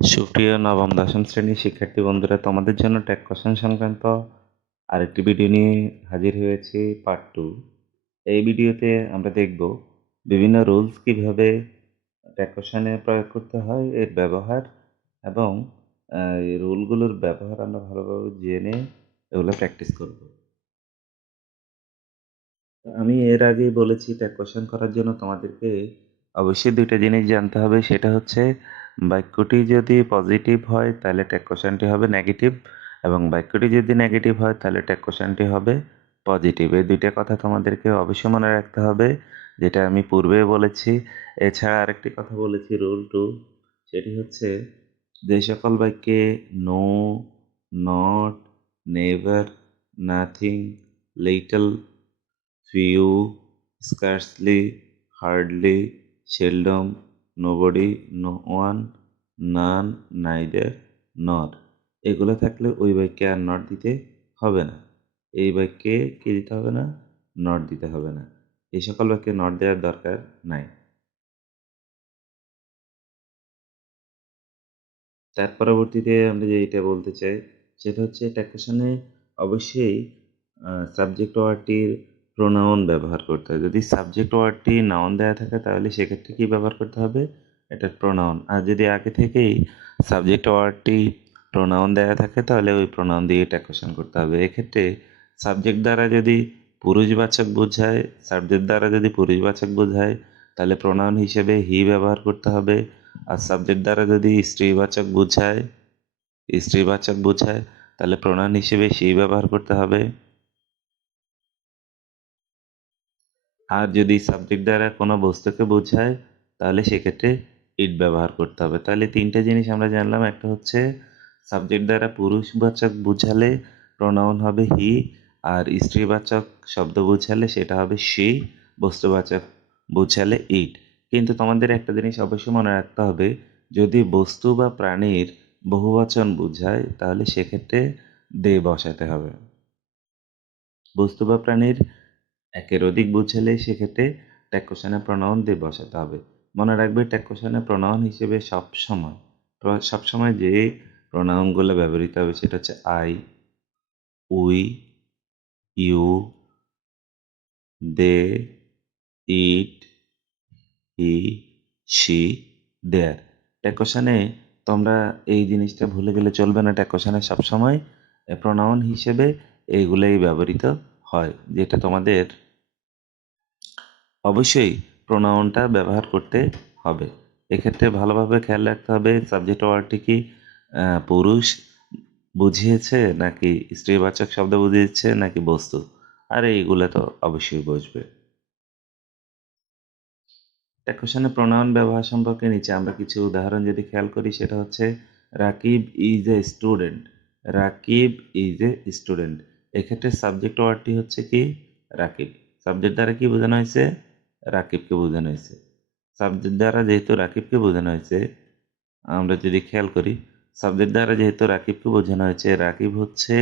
সুপ্রিয় নবম দশম শ্রেণীর শিক্ষার্থী বন্ধুরা, তোমাদের জন্য ট্যাগ কোশ্চেন সংক্রান্ত আরেকটি ভিডিও নিয়ে হাজির হয়েছি, পার্ট 2। এই ভিডিওতে আমরা দেখব বিভিন্ন রুলস কিভাবে ট্যাগ কোশ্চেনে প্রয়োগ করতে হয়, এর ব্যবহার এবং এই রুলগুলোর ব্যবহার আমরা ভালোভাবে জেনে এগুলো প্র্যাকটিস করব। আমি এর আগেই বলেছি ট্যাগ কোশ্চেন করার জন্য তোমাদেরকে অবশ্যই দুইটা জিনিস জানতে হবে। সেটা হচ্ছে বাক্যটি যদি পজিটিভ হয় তাহলে ট্যাগ কোশ্চেনটি হবে নেগেটিভ, এবং বাক্যটি যদি নেগেটিভ হয় তাহলে ট্যাগ কোশ্চেনটি হবে পজিটিভ। এই দুইটা কথা তোমাদেরকে অবশ্যই মনে রাখতে হবে, যেটা আমি পূর্বে বলেছি। এছাড়া আরেকটি কথা বলেছি, রুল 2, সেটি হচ্ছে যে সকল বাক্যে no, not, never, nothing, little, few, scarcely, hardly, seldom, nobody, no one, none, neither, nor এগুলো থাকলে ওই বাক্যে আর নট দিতে হবে না। এই বাক্যে কি দিতে হবে না? নট দিতে হবে না। এই সকল বাক্যে নট দেওয়ার দরকার নাই। তার পরবর্তীতে আমরা যেটা বলতে চাই সেটা হচ্ছে ট্যাগ কোশ্চেনে অবশ্যই সাবজেক্ট ওয়ার্ডটির প্রোনাউন ব্যবহার করতে হয়। যদি সাবজেক্ট ওয়ার্ডটি নাউন দেওয়া থাকে তাহলে সেক্ষেত্রে কী ব্যবহার করতে হবে? এটার প্রোনাউন। আর যদি আগে থেকেই সাবজেক্ট ওয়ার্ডটি প্রোনাউন দেওয়া থাকে তাহলে ওই প্রোনাউন দিয়ে ট্যাগ কোশ্চেন করতে হবে। এক্ষেত্রে সাবজেক্ট দ্বারা যদি পুরুষবাচক বোঝায়, সাবজেক্ট দ্বারা যদি পুরুষবাচক বোঝায় তাহলে প্রোনাউন হিসেবে হি ব্যবহার করতে হবে। আর সাবজেক্ট দ্বারা যদি স্ত্রীবাচক বোঝায় তাহলে প্রোনাউন হিসেবে সি ব্যবহার করতে হবে। আর যদি সাবজেক্ট দ্বারা কোনো বস্তুকে বোঝায় তাহলে সেক্ষেত্রে ইট ব্যবহার করতে হবে। তাহলে তিনটা জিনিস আমরা জানলাম। একটা হচ্ছে সাবজেক্ট দ্বারা পুরুষবাচক বোঝালে প্রোনাউন হবে হি, আর স্ত্রীবাচক শব্দ বোঝালে সেটা হবে সি, বস্তুবাচক বোঝালে ইট। কিন্তু তোমাদের একটা জিনিস অবশ্যই মনে রাখতে হবে, যদি বস্তু বা প্রাণীর বহুবচন বোঝায় তাহলে সেক্ষেত্রে দে বসাতে হবে। বস্তু বা প্রাণীর একের অধিক বুঝালে সেক্ষেত্রে ট্যাগ কোশ্চেনে প্রোনাউন দিয়ে বসাতে হবে। মনে রাখবে ট্যাগ কোশ্চেনে প্রোনাউন হিসেবে সবসময় যে প্রোনাউনগুলো ব্যবহৃত হবে সেটা হচ্ছে I, we, you, they, it, he, she, there. Tag কোশ্চেনে তোমরা এই জিনিসটা ভুলে গেলে চলবে না। ট্যাগ কোশ্চেনে সবসময় প্রোনাউন হিসেবে এইগুলোই ব্যবহৃত হয়, যেটা তোমাদের অবশ্যই প্রোনাউনটা ব্যবহার করতে হবে। এক্ষেত্রে ভালোভাবে খেয়াল রাখতে হবে সাবজেক্ট ওয়ার্ডটি কি পুরুষ বুঝিয়েছে নাকি স্ত্রীবাচক শব্দ বুঝিয়েছে নাকি বস্তু। আর এইগুলো তো অবশ্যই বুঝবে। কোশ্চেনে প্রোনাউন ব্যবহার সম্পর্কে নিচে আমরা কিছু উদাহরণ যদি খেয়াল করি, সেটা হচ্ছে Rakib is a student. Rakib is a student, এক্ষেত্রে সাবজেক্ট ওয়ার্ডটি হচ্ছে কি? রাকিব। সাবজেক্ট দ্বারা কি বোঝানো হয়েছে? রাকিবকে বোঝানো হয়েছে। সাবজেক্ট দ্বারা যেহেতু রাকিবকে বোঝানো হয়েছে, আমরা যদি খেয়াল করি সাবজেক্ট দ্বারা যেহেতু রাকিবকে বোঝানো হয়েছে, রাকিব হচ্ছে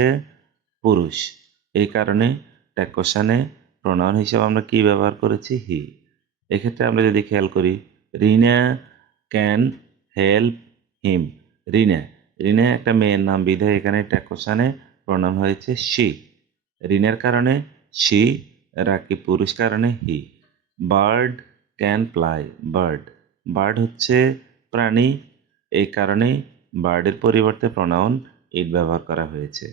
পুরুষ। এই কারণে ট্যাগ কোশ্চেনে প্রোনাউন হিসেবে আমরা কি ব্যবহার করেছি? হি। এক্ষেত্রে আমরা যদি খেয়াল করি, রিনা ক্যান হেল্প হিম। রিনা, রিনা একটা মেয়ের নাম বিধায় এখানে ট্যাগ কোশ্চেনে প্রোনাউন হয়েছে শি। রিনার কারণে শি, রাকিব পুরুষ কারণে he. Bird can fly. Bird, bird হচ্ছে প্রাণী, এই কারণে বার্ডের পরিবর্তে প্রোনাউন ইট ব্যবহার করা হয়েছে।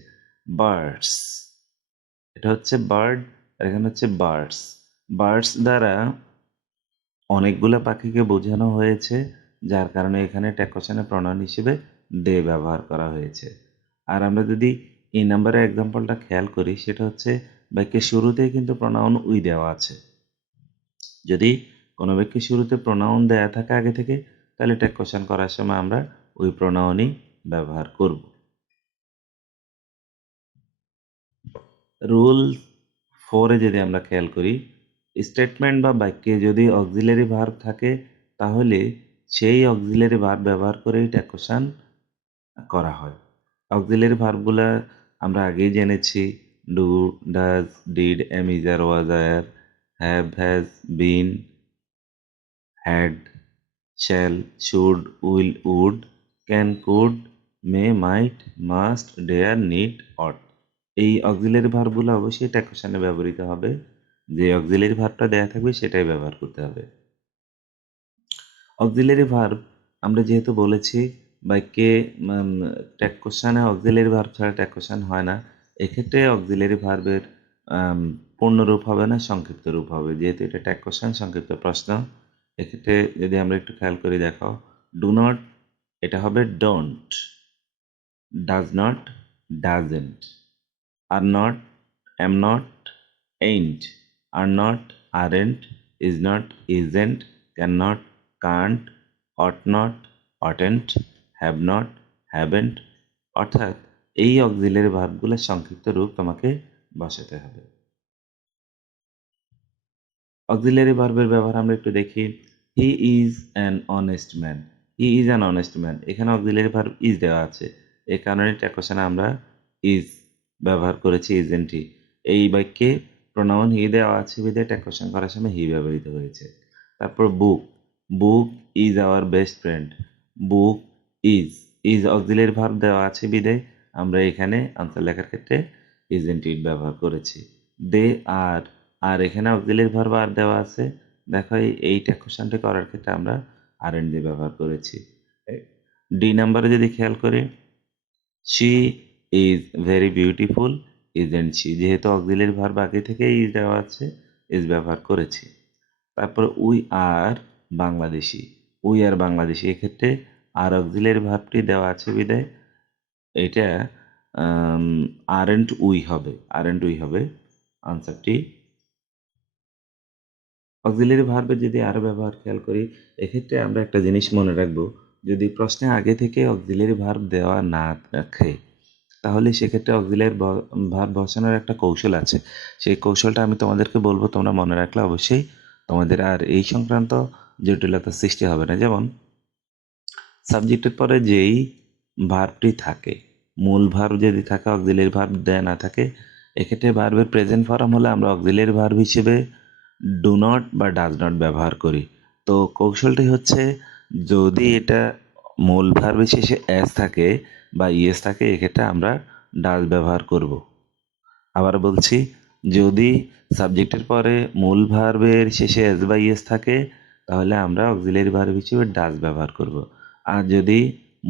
বার্ডস, এটা হচ্ছে বার্ড, আর এখানে হচ্ছে বার্ডস। বার্ডস দ্বারা অনেকগুলো পাখিকে বোঝানো হয়েছে, যার কারণে এখানে ট্যাগ কোশ্চেনে প্রোনাউন হিসেবে দে ব্যবহার করা হয়েছে। আর আমরা যদি এই নাম্বারের এক্সাম্পলটা খেয়াল করি, সেটা হচ্ছে বাক্যের শুরুতেই কিন্তু প্রোনাউন উই দেওয়া আছে। যদি কোনো বাক্যের শুরুতে প্রোনাউন দেয়া থাকে আগে থেকে, তাহলে ট্যাগ কোশ্চেন করার সময় আমরা ওই প্রোনাউনই ব্যবহার করব। রুল 4-এ যদি আমরা খেয়াল করি, স্টেটমেন্ট বা বাক্যে যদি অক্সিলারি ভার্ব থাকে তাহলে সেই অক্সিলারি ভার্ব ব্যবহার করেই ট্যাগ কোশ্চেন করা হয়। অক্সিলারি ভার্বগুলো আমরা আগেই জেনেছি, do, does, did, am, is, are, was, are, have, has, been, had, shall, should, will, would, can, could, may, might, must, dare, need, ought. এই অক্সিলারি ভার্বগুলো অবশ্যই ট্যাগ কোশ্চেনে ব্যবহৃত হবে। যে অক্সিলারি ভার্বটা দেয়া থাকবে সেটাই ব্যবহার করতে হবে। অক্সিলারি ভার্ব আমরা যেহেতু বলেছি বাক্যে ট্যাগ কোশ্চেনে অক্সিলারি ভার্ব ছাড়া ট্যাগ কোশ্চেন হয় না। এক্ষেত্রে অক্সিলারি ভার্বের পূর্ণরূপ হবে না, সংক্ষিপ্ত রূপ হবে। যেহেতু এটা ট্যাগ কোশ্চেন, সংক্ষিপ্ত প্রশ্ন, এক্ষেত্রে যদি আমরা একটু খেয়াল করে দেখো, ডু নট এটা হবে don't, does not doesn't, are not am not, ain't, are not, aren't, is not, isn't, cannot, can't, ought not, oughtn't, have not, haven't। অর্থাৎ এই অক্সিলারি ভার্বগুলোর সংক্ষিপ্ত রূপ তোমাকে বসাতে হবে। অক্সিলারি ভার্বের ব্যবহার আমরা একটু দেখি। He is an honest man, he is an honest man, এখানে অক্সিলারি ভার্ব ইজ দেওয়া আছে, এই কারণে ট্যাগ কোশ্চেনে আমরা ইজ ব্যবহার করেছি, ইজেন্ট হি। এই বাক্যে প্রোনাউন হি দেওয়া আছে বিধায় ট্যাগ কোশ্চেন করার সময় হি ব্যবহৃত হয়েছে। তারপর book, book is our best friend, book is auxiliary verb দেওয়া আছে বিধায় আমরা এখানে আনসার লেখার ক্ষেত্রে ইজেন্ট ইট ব্যবহার করেছি। দে আর এখানে অক্সিলারি ভার্ব আর দেওয়া আছে, দেখো এই ট্যাগ কোশ্চেনটি করার ক্ষেত্রে আমরা আর এন্ড দিয়ে ব্যবহার করেছি। ডি নাম্বারে যদি খেয়াল করি, she is very beautiful, isn't she, যেহেতু অক্সিলারি ভার্ব আগে থেকে ইজ দেওয়া আছে, ইজ ব্যবহার করেছি। তারপর we are Bangladeshi, we are Bangladeshi, এক্ষেত্রে আর অক্সিলারি ভার্বটি দেওয়া আছে বিদায় এটা আরেন্ট উই হবে আনসারটি। অক্সিলারি ভার্বের যদি আরও ব্যবহার খেয়াল করি, এক্ষেত্রে আমরা একটা জিনিস মনে রাখবো, যদি প্রশ্নে আগে থেকে অক্সিলারি ভার্ব দেওয়া না থাকে তাহলে সেক্ষেত্রে অক্সিলারি ভার্ব বসানোর একটা কৌশল আছে। সেই কৌশলটা আমি তোমাদেরকে বলবো, তোমরা মনে রাখলে অবশ্যই তোমাদের আর এই সংক্রান্ত জটিলতার সৃষ্টি হবে না। যেমন সাবজেক্টের পরে যেই ভার্বটি থাকে, মূল ভার্ব যদি থাকে, অক্সিলারি ভার্ব দেয়া না থাকে, এক্ষেত্রে ভার্বের প্রেজেন্ট ফর্ম হলে আমরা অক্সিলারি ভার্ব হিসেবে ডু নট বা ডাজ নট ব্যবহার করি। তো কৌশলটি হচ্ছে, যদি এটা মূল ভার্বের শেষে এস থাকে বা ইয়েস থাকে, এক্ষেত্রে আমরা ডাজ ব্যবহার করব। আবার বলছি, যদি সাবজেক্টের পরে মূল ভার্বের শেষে এস বা ইয়েস থাকে তাহলে আমরা অক্সিলারি ভার্ব হিসেবে ডাজ ব্যবহার করব। আর যদি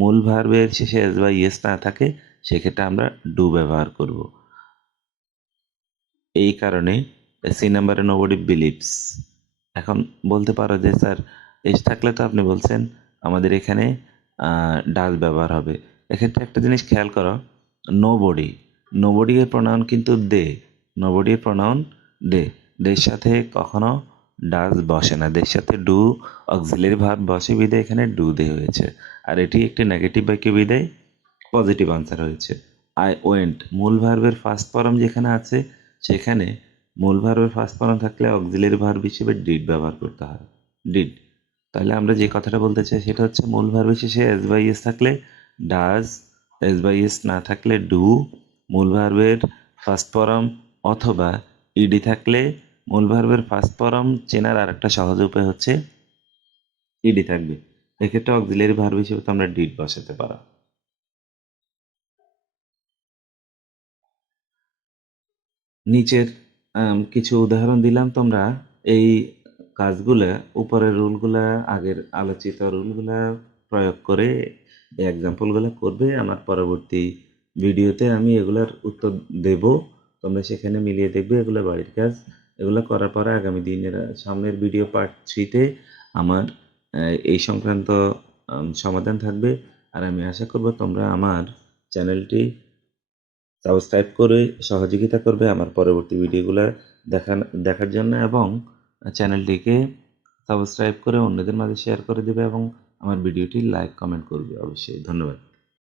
মূল ভার্বের শেষে এস বা ইয়েস না থাকে সেক্ষেত্রে আমরা ডু ব্যবহার করব। এই কারণে সি নাম্বারে নোবডি বিলিভস। এখন বলতে পারো যে স্যার এস থাকলে তো আপনি বলছেন আমাদের এখানে ডাজ ব্যবহার হবে। এক্ষেত্রে একটা জিনিস খেয়াল করো, নোবডি এর প্রোনাউন কিন্তু দে, নোবডি এর প্রোনাউন দে, দের সাথে কখনো ডাজ বসে না, দের সাথে ডু অক্সিলারি ভার্ব বসে বিদায় এখানে ডু দে হয়েছে। আর এটি একটি নেগেটিভ বাক্য বিদায় পজিটিভ আনসার হয়েছে। আই ওয়েন্ট, মূল ভার্বের ফার্স্ট ফর্ম যেখানে আছে সেখানে মূল ভার্বের ফার্স্ট ফর্ম থাকলে অক্সিলারি ভার্ব হিসেবে ডিড ব্যবহার করতে হয়, ডিড। তাহলে আমরা যে কথাটা বলতে চাই সেটা হচ্ছে, মূল ভার্বের শেষে এস বাই এস থাকলে ডাজ, এস বাই এস না থাকলে ডু, মূল ভার্বের ফার্স্ট ফর্ম অথবা ইডি থাকলে মূল ভার্বের ফার্স্ট ফর্ম চেনার আর একটা সহজ উপায় হচ্ছে ইডি থাকবে, এক্ষেত্রে অক্সিলারি ভার্ব হিসেবে তোমরা ডিড বসাতে পারো। নিচের কিছু উদাহরণ দিলাম, তোমরা এই কাজগুলা, উপরের রুলগুলা, আগের আলোচিত রুলগুলা প্রয়োগ করে এই এক্সাম্পলগুলো করবে। আমার পরবর্তী ভিডিওতে আমি এগুলার উত্তর দেব, তোমরা সেখানে মিলিয়ে দেখবে এগুলো বাড়ির কাজ। এগুলো করার পরে আগামী দিনের সামনের ভিডিও পার্ট 3-তে আমার এই সংক্রান্ত সমাধান থাকবে। আর আমি আশা করব তোমরা আমার চ্যানেলটি সাবস্ক্রাইব করে সহযোগিতা করবে আমার পরবর্তী ভিডিওগুলো দেখার জন্য, এবং চ্যানেলটিকে সাবস্ক্রাইব করে অন্যদের মাঝে শেয়ার করে দেবে এবং আমার ভিডিওটি লাইক কমেন্ট করবে অবশ্যই। ধন্যবাদ।